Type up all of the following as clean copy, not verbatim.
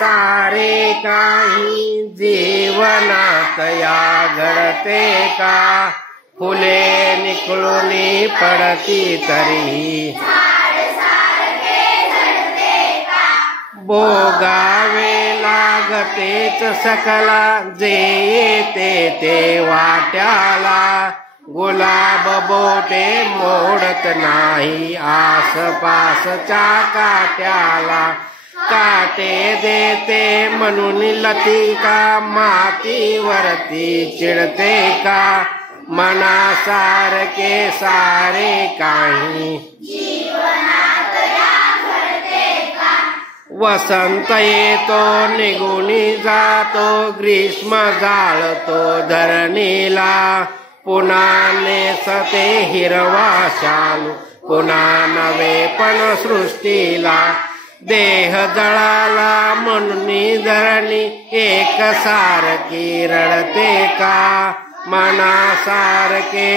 सारे काही जीवनात या घडते का फुले निखळून पडती तरी भोगावे लागतेच सकला जे येते ते वाट्याला गुलाब बोटे मोडत नाही आसपासच्या काट्याला काटे देते म्हणून लतिका मातीवरती चिडते का मनासारखे सारे काही वसंत येतो निघून जातो ग्रीष्म जाळतो धरणीला पुन्हा नेसते हिरवा शालू पुन्हा नवे पण सृष्टीला देह जळाला म्हणून धरणी एक सारखी रडते का मनासारखे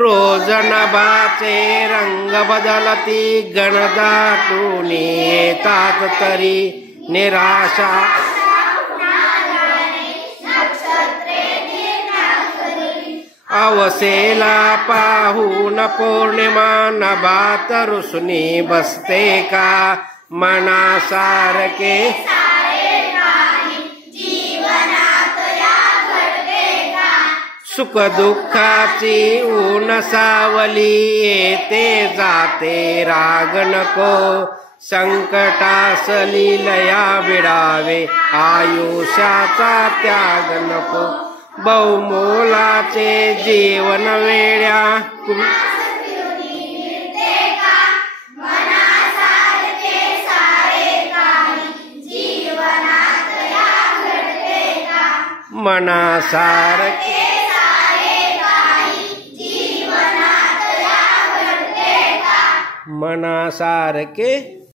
रोज नभाचे रंग बदलती गणदाटून येतात तरी निराशा अवसेला पाहून पौर्णिमा नभात रुसणी बसते का मनासारखे सुख दुःखाची ऊन सावली येते जाते राग नको संकटासली लया बिडावे आयुष्याचा त्याग नको बहुमोलाचे जीवन वेड्या मनासारखे मनासारखे